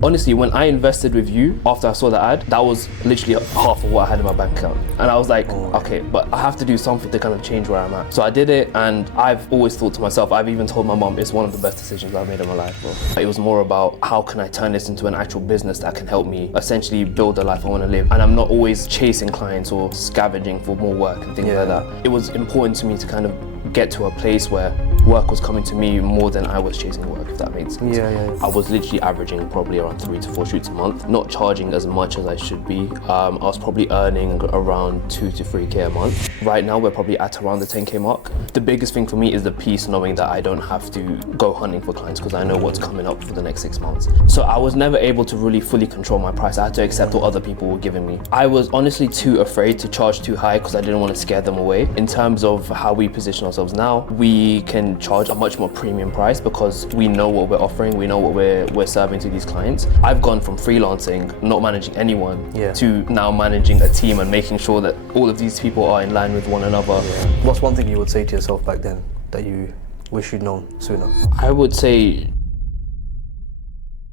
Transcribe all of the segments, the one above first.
Honestly, when I invested with you after I saw the ad, that was literally half of what I had in my bank account. And I was like, okay, but I have to do something to kind of change where I'm at. So I did it, and I've always thought to myself, I've even told my mom, it's one of the best decisions I've made in my life, bro. It was more about how can I turn this into an actual business that can help me essentially build the life I want to live. And I'm not always chasing clients or scavenging for more work and things like that. It was important to me to kind of get to a place where work was coming to me more than I was chasing work, if that makes sense. I was literally averaging probably around 3 to 4 shoots a month, not charging as much as I should be. I was probably earning around 2 to 3K a month. Right now, we're probably at around the 10K mark. The biggest thing for me is the peace knowing that I don't have to go hunting for clients because I know what's coming up for the next 6 months. So I was never able to really fully control my price. I had to accept what other people were giving me. I was honestly too afraid to charge too high because I didn't want to scare them away. In terms of how we position ourselves now, we can charge a much more premium price because we know what we're offering, we know what we're serving to these clients. I've gone from freelancing, not managing anyone, to now managing a team and making sure that all of these people are in line with one another. What's one thing you would say to yourself back then that you wish you'd known sooner? I would say...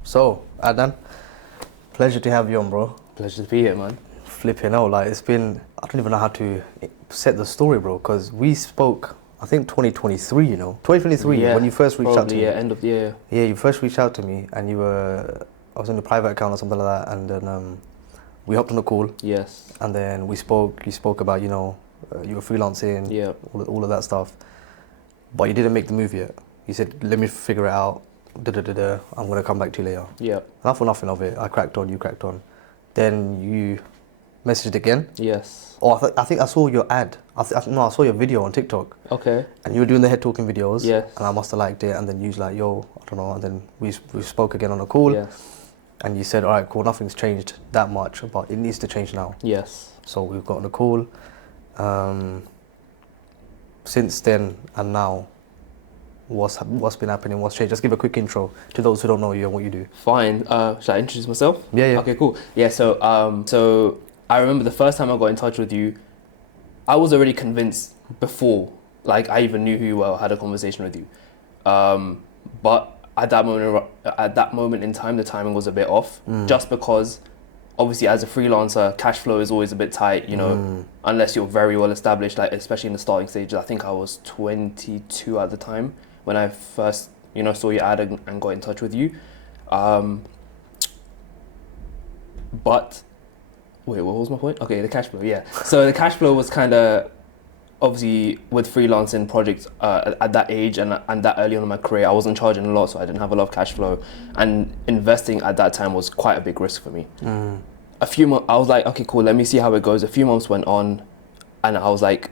So, Adnan, pleasure to have you on, bro. Pleasure to be here, man. Flipping out, like it's been, I don't even know how to set the story, bro, because we spoke, I think 2023, you know? 2023, when you first reached out to me. Yeah, end of the year. Yeah, you first reached out to me and you were, I was in a private account or something like that, and then we hopped on a call. Yes. And then you spoke about, you know, you were freelancing, all of that stuff. But you didn't make the move yet. You said, let me figure it out, I'm gonna come back to you later. Yeah. And I thought nothing of it. I cracked on, you cracked on. Then you messaged again. Yes. Oh, I think I saw your ad. I saw your video on TikTok. Okay. And you were doing the head talking videos. Yes. And I must have liked it. And then you was like, yo, I don't know. And then we spoke again on a call. Yes. And you said, all right, cool, nothing's changed that much, but it needs to change now. Yes. So we've got on a call. Since then and now, what's been happening? What's changed? Just give a quick intro to those who don't know you and what you do. Fine. Should I introduce myself? Yeah. Okay, cool. Yeah. So I remember the first time I got in touch with you, I was already convinced before, like I even knew who you were, or had a conversation with you. But at that moment in time, the timing was a bit off, just because obviously as a freelancer, cash flow is always a bit tight, you know, unless you're very well established, like especially in the starting stages. I think I was 22 at the time when I first, you know, saw your ad and got in touch with you. But wait, what was my point? Okay, the cash flow, yeah. So the cash flow was kind of, obviously with freelancing projects at that age and that early on in my career, I wasn't charging a lot, so I didn't have a lot of cash flow. And investing at that time was quite a big risk for me. A few months, I was like, okay, cool, let me see how it goes. A few months went on, and I was like,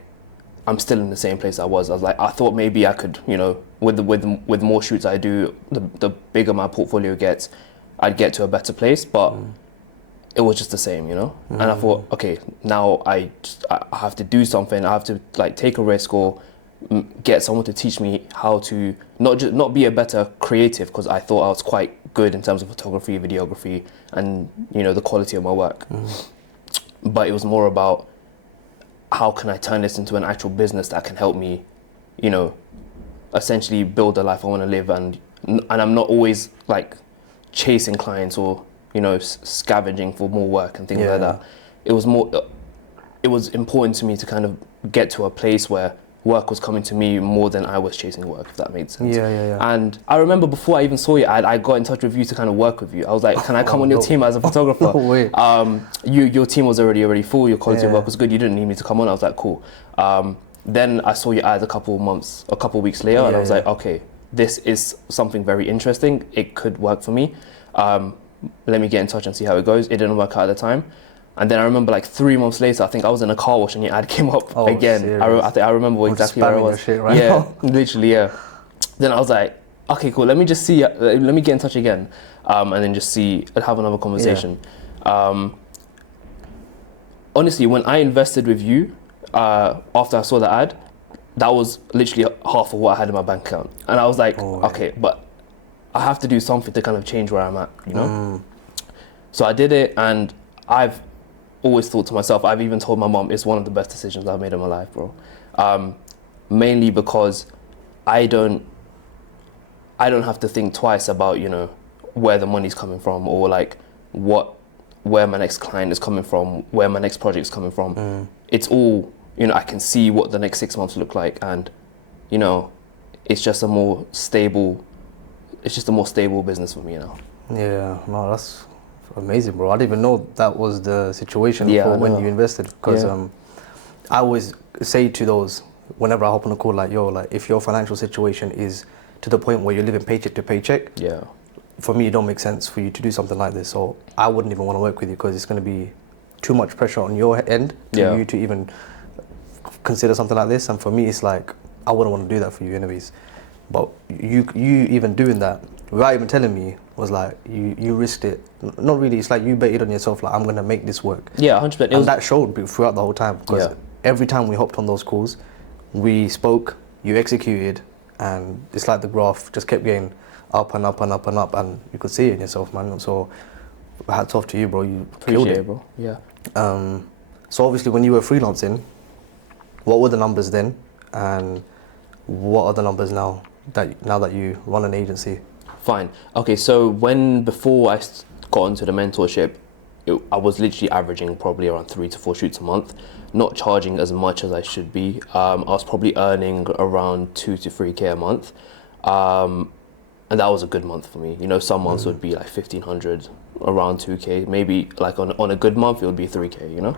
I'm still in the same place I was. I was like, I thought maybe I could, you know, with more shoots I do, the bigger my portfolio gets, I'd get to a better place. But it was just the same, you know? And I thought, okay, now I have to do something. I have to like take a risk or get someone to teach me how to not be a better creative, because I thought I was quite good in terms of photography, videography, and, you know, the quality of my work. But it was more about how can I turn this into an actual business that can help me, you know, essentially build the life I want to live. And I'm not always like chasing clients or, you know, scavenging for more work and things like that. It was important to me to kind of get to a place where work was coming to me more than I was chasing work, if that made sense. And I remember before I even saw your ad, I got in touch with you to kind of work with you. I was like, can I come on your team as a photographer? No way. Your team was already full, your quality of work was good, you didn't need me to come on. I was like, cool. Then I saw your ad a couple weeks later, and I was like, okay, this is something very interesting. It could work for me. Let me get in touch and see how it goes. It didn't work out at the time. And then I remember like 3 months later, I think I was in a car wash and your ad came up again. I remember exactly where I was. Shit right yeah, now. literally, yeah. Then I was like, okay, cool, let me just see, let me get in touch again. And then just have another conversation. Honestly, when I invested with you, after I saw the ad, that was literally half of what I had in my bank account. And I was like, okay, but I have to do something to kind of change where I'm at, you know? So I did it, and I've always thought to myself, I've even told my mom, it's one of the best decisions I've made in my life, bro. Mainly because I don't have to think twice about, you know, where the money's coming from, or like where my next client is coming from, where my next project is coming from. It's all, you know, I can see what the next 6 months look like, and you know, it's just a more stable business for me now. Yeah, no, that's amazing, bro. I didn't even know that was the situation Yeah, for I when know. you invested, because Yeah. I always say to those, whenever I hop on a call, like, yo, like, if your financial situation is to the point where you're living paycheck to paycheck, Yeah. for me, it don't make sense for you to do something like this. So I wouldn't even want to work with you, because it's going to be too much pressure on your end to Yeah. you to even consider something like this. And for me, it's like, I wouldn't want to do that for you anyways. But you even doing that without even telling me was like, you risked it. Not really. It's like you betted on yourself. Like, I'm going to make this work. Yeah, 100%. And that showed throughout the whole time, because Yeah. every time we hopped on those calls, we spoke, you executed, and it's like the graph just kept getting up and up and up and up, and you could see it in yourself, man. So hats off to you, bro. You killed Appreciate it. it, bro. Yeah. So obviously, when you were freelancing, what were the numbers then, and what are the numbers now that you run an agency? Fine. Okay, so before I got into the mentorship, I was literally averaging probably around 3 to 4 shoots a month, not charging as much as I should be. I was probably earning around 2 to 3K a month. And that was a good month for me. You know, some months would be like 1,500, around 2K. Maybe like on a good month, it would be 3K, you know?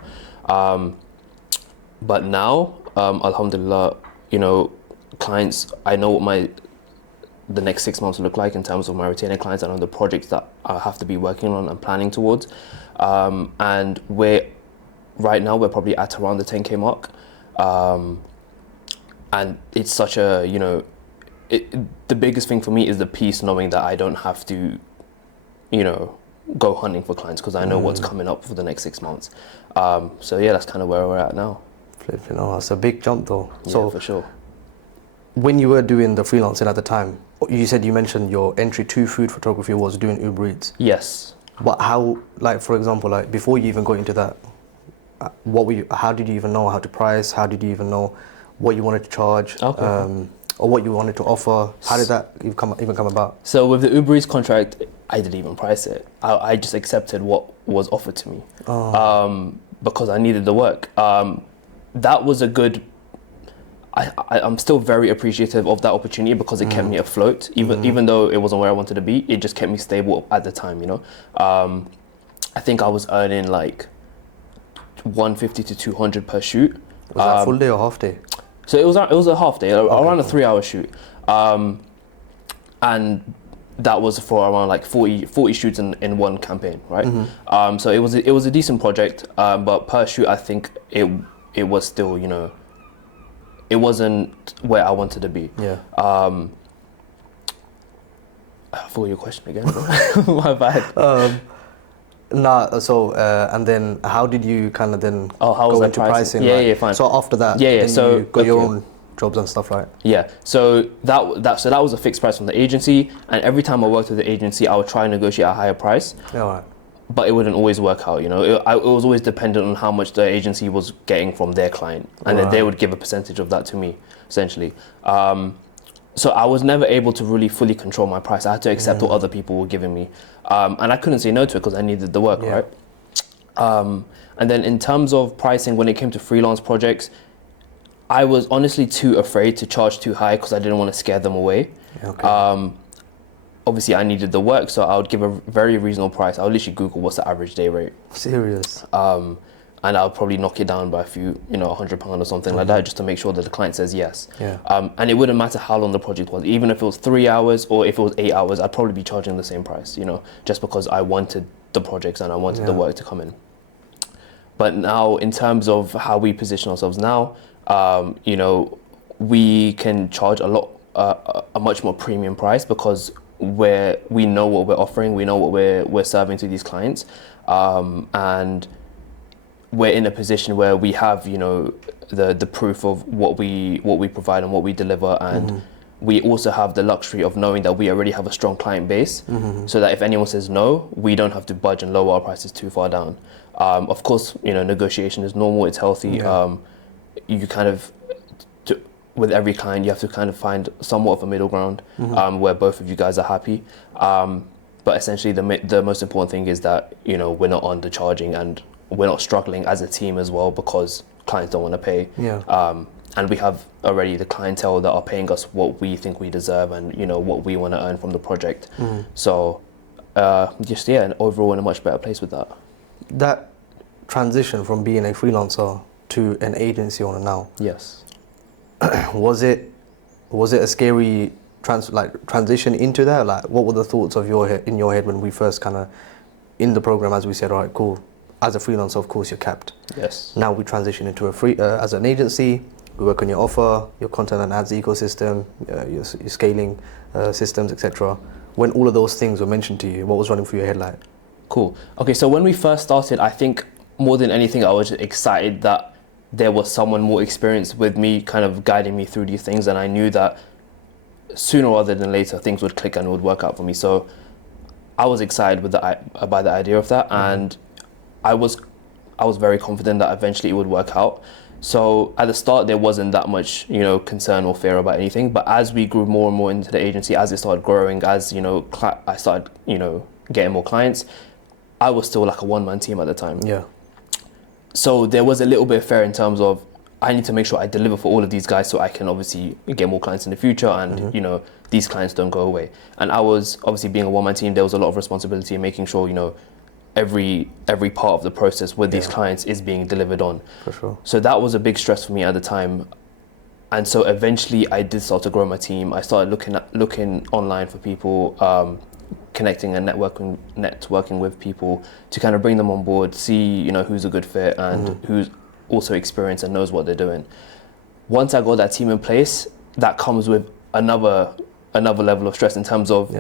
But now, alhamdulillah, you know, clients, I know what the next 6 months look like in terms of my retaining clients. I know the projects that I have to be working on and planning towards. And right now we're probably at around the 10K mark. And it's such a, you know, the biggest thing for me is the peace knowing that I don't have to, you know, go hunting for clients, because I know what's coming up for the next 6 months. So yeah, that's kind of where we're at now. Flipping, oh, that's a big jump though. Yeah, So for sure. when you were doing the freelancing at the time, you mentioned your entry to food photography was doing Uber Eats. Yes. But how, like, for example, like, before you even got into that, how did you even know how to price? How did you even know what you wanted to charge? Okay. Or what you wanted to offer? How did that even come about? So with the Uber Eats contract, I didn't even price it. I just accepted what was offered to me, because I needed the work. That was a good. I'm still very appreciative of that opportunity, because it kept me afloat. Even though it wasn't where I wanted to be, it just kept me stable at the time. You know, I think I was earning like 150 to 200 per shoot. Was that full day or half day? So it was a half day, around a 3-hour shoot, and that was for around like 40 shoots in one campaign, right? So it was a decent project, but per shoot, I think it was still, you know, it wasn't where I wanted to be. Yeah. I forgot your question again, bro. My bad. And then how did you kind of then how was go that into pricing? pricing? Yeah, like, yeah, fine. So after that, Yeah, then so, you got your okay. own jobs and stuff, right? Yeah, so that was a fixed price from the agency, and every time I worked with the agency, I would try and negotiate a higher price. Yeah, right. But it wouldn't always work out, you know. It was always dependent on how much the agency was getting from their client, and then they would give a percentage of that to me, essentially. So I was never able to really fully control my price. I had to accept what other people were giving me, and I couldn't say no to it because I needed the work, right? And then in terms of pricing, when it came to freelance projects, I was honestly too afraid to charge too high because I didn't want to scare them away. Okay. Obviously, I needed the work, so I would give a very reasonable price. I would literally Google what's the average day rate. Serious. And I'll probably knock it down by a few, you know, £100 or something like that, just to make sure that the client says yes. Yeah. And it wouldn't matter how long the project was, even if it was 3 hours or if it was 8 hours, I'd probably be charging the same price, you know, just because I wanted the projects and I wanted the work to come in. But now, in terms of how we position ourselves now, you know, we can charge a much more premium price because we know what we're offering, we know what we're serving to these clients, and we're in a position where we have, you know, the proof of what we provide and what we deliver, and we also have the luxury of knowing that we already have a strong client base, so that if anyone says no, we don't have to budge and lower our prices too far down. Of course, you know, negotiation is normal, it's healthy. You kind of, with every client, you have to kind of find somewhat of a middle ground, where both of you guys are happy. But essentially, the most important thing is that, you know, we're not undercharging and we're not struggling as a team as well because clients don't want to pay. Yeah. And we have already the clientele that are paying us what we think we deserve and, you know, what we want to earn from the project. So just, yeah, and overall in a much better place with that. That transition from being a freelancer to an agency owner now, Yes. was it a scary transition into that? Like, what were the thoughts of in your head when we first kind of in the program, as we said, all right, cool. As a freelancer, of course, you're capped. Yes. Now we transition into as an agency. We work on your offer, your content and ads ecosystem, your scaling systems, etc. When all of those things were mentioned to you, what was running through your head like? Cool. Okay, so when we first started, I think more than anything, I was just excited that there was someone more experienced with me, kind of guiding me through these things, and I knew that sooner rather than later, things would click and it would work out for me. So I was excited by the idea of that, and I was very confident that eventually it would work out. So at the start, there wasn't that much, you know, concern or fear about anything. But as we grew more and more into the agency, as it started growing, as, you know, I started, you know, getting more clients, I was still like a one-man team at the time. Yeah. So there was a little bit of fear in terms of I need to make sure I deliver for all of these guys so I can obviously get more clients in the future and, you know, these clients don't go away. And I was obviously being a one-man team, there was a lot of responsibility in making sure, you know, every part of the process with these clients is being delivered on. For sure. So that was a big stress for me at the time. And so eventually I did start to grow my team. I started looking online for people, connecting and networking with people to kind of bring them on board, see, you know, who's a good fit and who's also experienced and knows what they're doing. Once I got that team in place, that comes with another level of stress in terms of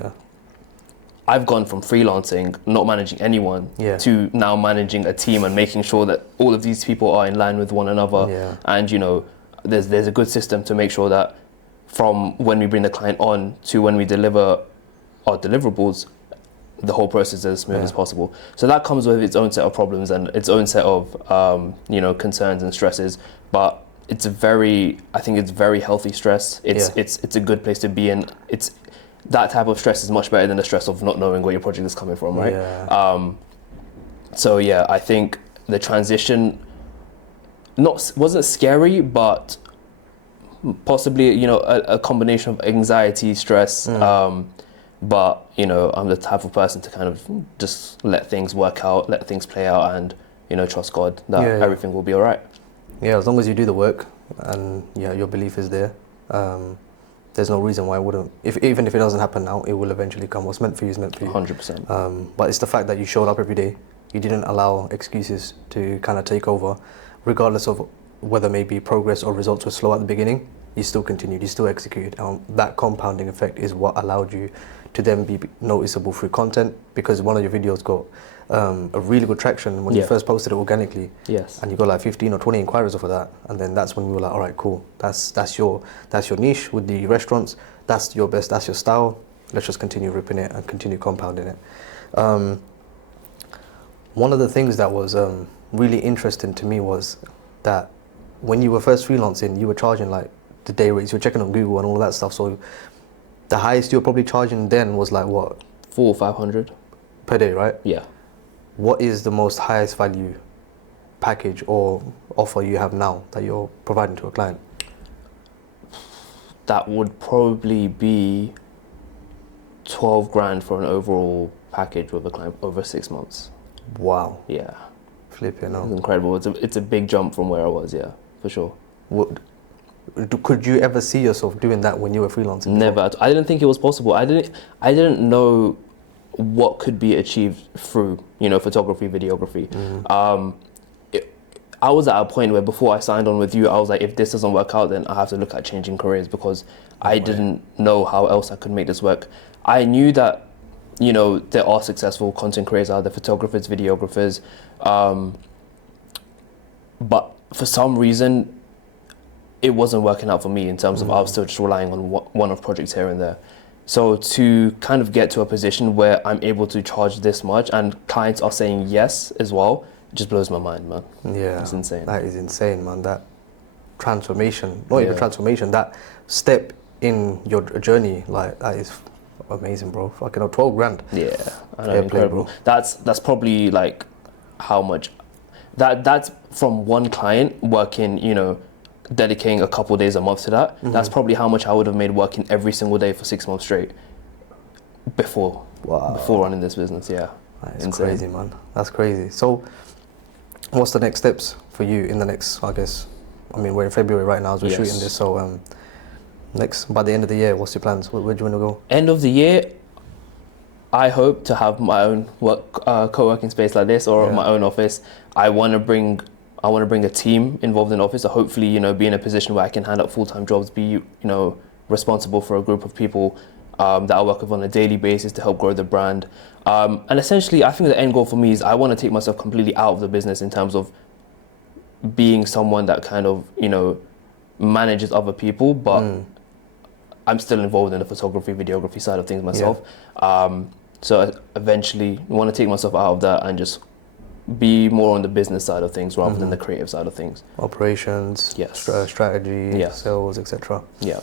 I've gone from freelancing, not managing anyone, to now managing a team and making sure that all of these people are in line with one another. Yeah. And, you know, there's a good system to make sure that from when we bring the client on to when we deliver our deliverables, the whole process is as smooth as possible. So that comes with its own set of problems and its own set of, you know, concerns and stresses. But I think it's very healthy stress. It's a good place to be in. That type of stress is much better than the stress of not knowing where your project is coming from, right? Yeah. So yeah, I think the transition wasn't scary, but possibly, you know, a combination of anxiety, stress. But, you know, I'm the type of person to kind of just let things work out, let things play out, and, you know, trust God that everything will be all right. Yeah, as long as you do the work and your belief is there. There's no reason why it wouldn't. Even if it doesn't happen now, it will eventually come. What's meant for you is meant for you. 100%. But it's the fact that you showed up every day. You didn't allow excuses to kind of take over, regardless of whether maybe progress or results were slow at the beginning. You still continued. You still executed. That compounding effect is what allowed you to then be noticeable through content, because one of your videos got a really good traction when you first posted it organically. Yes. And you got like 15 or 20 inquiries off of that. And then that's when we were like, all right, cool. That's your niche with the restaurants. That's your best, that's your style. Let's just continue ripping it and continue compounding it. One of the things that was really interesting to me was that when you were first freelancing, you were charging like the day rates, you were checking on Google and all that stuff. So the highest you were probably charging then was like what? 400 or 500 per day, right? Yeah. What is the most highest value package or offer you have now that you're providing to a client? That would probably be 12 grand for an overall package with a client over 6 months. Wow. Yeah. Flipping It's out. incredible. It's a big jump from where I was, yeah, for sure. Could you ever see yourself doing that when you were freelancing? Never. I didn't think it was possible. I didn't know what could be achieved through, you know, photography, videography. I was at a point where before I signed on with you, I was like, if this doesn't work out, then I have to look at changing careers, because I didn't know how else I could make this work. I knew that, you know, there are successful content creators out there, photographers, videographers, but for some reason, it wasn't working out for me in terms of I was still just relying on one-off projects here and there. So to kind of get to a position where I'm able to charge this much and clients are saying yes as well, it just blows my mind, man. Yeah. It's insane. That is insane, man. That transformation, not even transformation, that step in your journey, like that is amazing, bro. Fucking hell, 12 grand. Yeah, I know, Fair play, incredible. bro. That's probably like how much that's from one client working, dedicating a couple days a month to that. That's probably how much I would have made working every single day for 6 months straight before running this business. Yeah, That's crazy, man. That's crazy. So, what's the next steps for you in the next? I mean, we're in February right now as we're shooting this. So, next by the end of the year, what's your plans? Where do you want to go? End of the year, I hope to have my own co-working space like this, or my own office. I want to bring a team involved in the office. So hopefully, be in a position where I can hand out full-time jobs, be responsible for a group of people that I work with on a daily basis to help grow the brand. And essentially, I think the end goal for me is I want to take myself completely out of the business in terms of being someone that kind of manages other people, but I'm still involved in the photography, videography side of things myself. So eventually, I want to take myself out of that and just be more on the business side of things rather than the creative side of things. Operations, strategy, sales, etc. Yeah.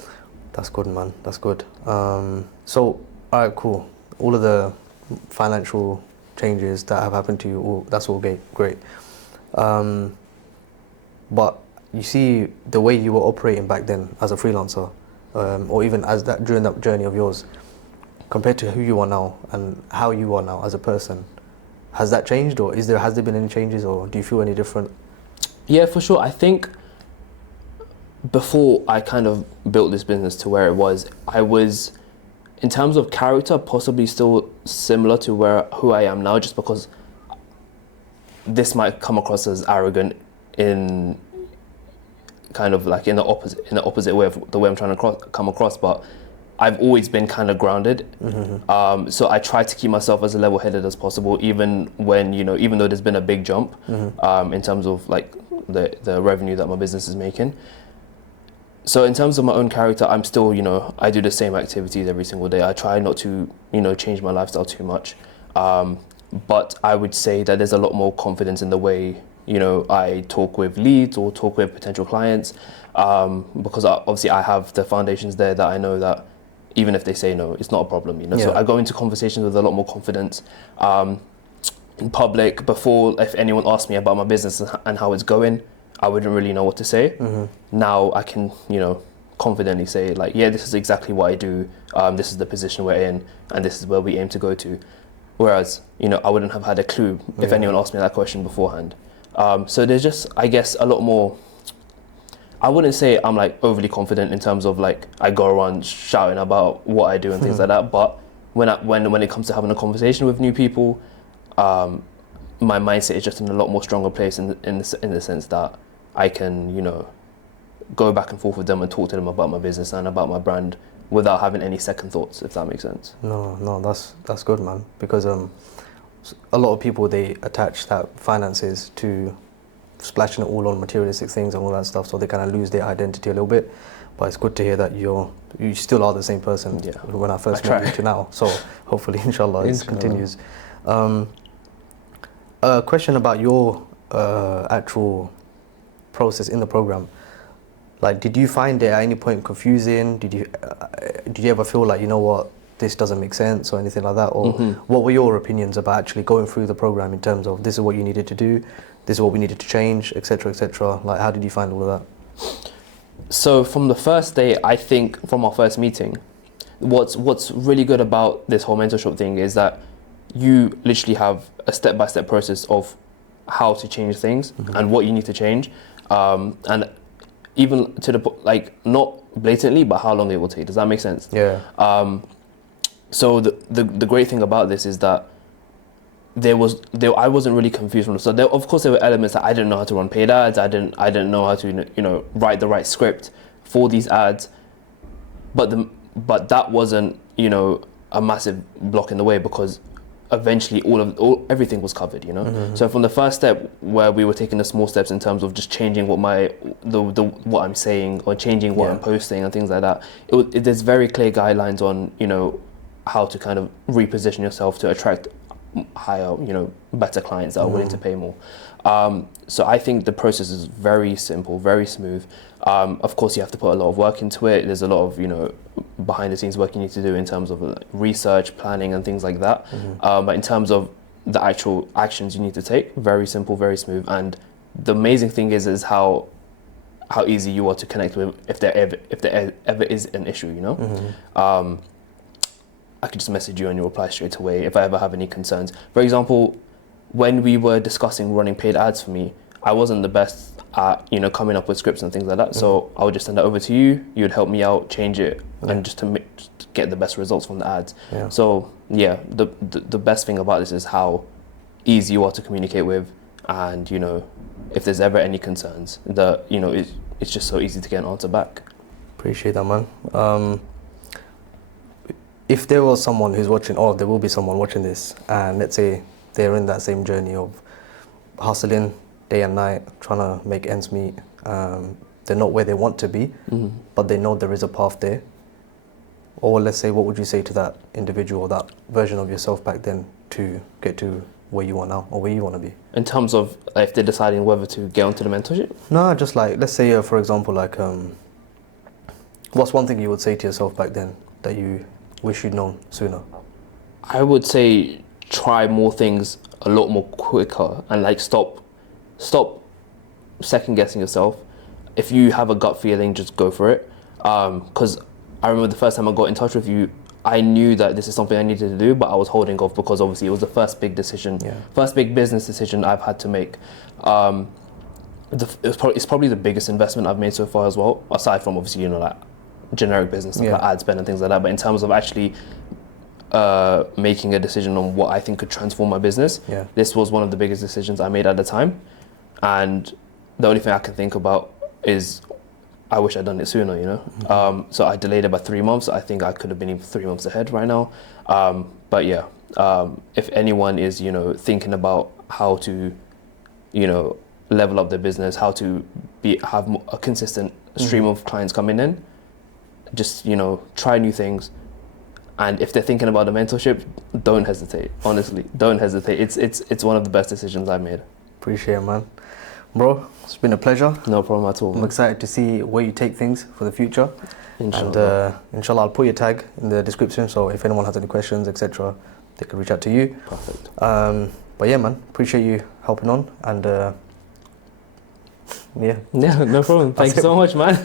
That's good, man. That's good. So, all right, cool. All of the financial changes that have happened to you, that's all great. But you see, the way you were operating back then as a freelancer, or even during that journey of yours, compared to who you are now and how you are now as a person, has that changed, or has there been any changes, or do you feel any different? Yeah, for sure. I think before I kind of built this business to where it was, I was, in terms of character, possibly still similar to who I am now, just because this might come across as arrogant in kind of like in the opposite way of the way I'm trying to come across, but I've always been kind of grounded. So I try to keep myself as level-headed as possible, even when, even though there's been a big jump in terms of like the revenue that my business is making. So in terms of my own character, I'm still, I do the same activities every single day. I try not to, change my lifestyle too much. But I would say that there's a lot more confidence in the way, I talk with leads or talk with potential clients, because obviously I have the foundations there that I know that even if they say no, it's not a problem, So I go into conversations with a lot more confidence. In public, before, if anyone asked me about my business and how it's going, I wouldn't really know what to say. Now I can, confidently say like, yeah, this is exactly what I do. This is the position we're in, and this is where we aim to go to. Whereas, I wouldn't have had a clue if anyone asked me that question beforehand. So there's just, I guess, a lot more. I wouldn't say I'm like overly confident in terms of like I go around shouting about what I do and things like that. But when it comes to having a conversation with new people, my mindset is just in a lot more stronger place in the sense that I can, go back and forth with them and talk to them about my business and about my brand without having any second thoughts, if that makes sense. No, that's good, man. Because a lot of people, they attach that finances to splashing it all on materialistic things and all that stuff, so they kind of lose their identity a little bit. But it's good to hear that you still are the same person when I first met you to now. So hopefully, inshallah, it continues. A question about your actual process in the program. Like, did you find it at any point confusing? Did you ever feel like, what, this doesn't make sense or anything like that? Or what were your opinions about actually going through the program in terms of this is what you needed to do, this is what we needed to change, etc., etc.? Like, how did you find all of that? So from the first day, I think from our first meeting, what's really good about this whole mentorship thing is that you literally have a step-by-step process of how to change things and what you need to change, and even to the like not blatantly, but how long it will take. Does that make sense? Yeah. So the great thing about this is that I wasn't really confused from. So of course there were elements that I didn't know how to run paid ads. I didn't know how to write the right script for these ads, but that wasn't a massive block in the way, because eventually everything was covered. So from the first step, where we were taking the small steps in terms of just changing what what I'm saying or changing what I'm posting and things like that, there's very clear guidelines on how to kind of reposition yourself to attract hire, better clients that are willing to pay more. So I think the process is very simple, very smooth. Of course, you have to put a lot of work into it. There's a lot of, behind the scenes work you need to do in terms of research, planning, and things like that. But in terms of the actual actions you need to take, very simple, very smooth. And the amazing thing is how easy you are to connect with if there ever is an issue. I could just message you and you reply straight away if I ever have any concerns. For example, when we were discussing running paid ads for me, I wasn't the best at coming up with scripts and things like that. So I would just send that over to you. You would help me out, change it, and just to get the best results from the ads. Yeah. So yeah, the best thing about this is how easy you are to communicate with, and if there's ever any concerns, it's just so easy to get an answer back. Appreciate that, man. If there was someone who's watching, or there will be someone watching this, and let's say they're in that same journey of hustling day and night, trying to make ends meet, they're not where they want to be, but they know there is a path there. Or let's say, what would you say to that individual or that version of yourself back then to get to where you are now or where you want to be? In terms of if they're deciding whether to get onto the mentorship? No, just like, let's say, for example, like, what's one thing you would say to yourself back then that you wish you'd known sooner? I would say try more things a lot more quicker and stop second guessing yourself. If you have a gut feeling, just go for it. Because I remember the first time I got in touch with you, I knew that this is something I needed to do, but I was holding off because obviously it was the first big decision, first big business decision I've had to make. It's probably the biggest investment I've made so far as well, aside from obviously generic business like ad spend and things like that. But in terms of actually making a decision on what I think could transform my business, this was one of the biggest decisions I made at the time. And the only thing I can think about is I wish I'd done it sooner, So I delayed it by 3 months. I think I could have been even 3 months ahead right now. But yeah, if anyone is, thinking about how to, level up their business, how to have a consistent stream of clients coming in, just, try new things. And if they're thinking about the mentorship, don't hesitate. Honestly, don't hesitate. It's one of the best decisions I've made. Appreciate it, man. Bro, it's been a pleasure. No problem at all. I'm excited to see where you take things for the future. Inshallah. And inshallah, I'll put your tag in the description, so if anyone has any questions, etc., they can reach out to you. Perfect. But yeah, man, appreciate you helping on, and yeah. Yeah, no problem. Thank you so much, man.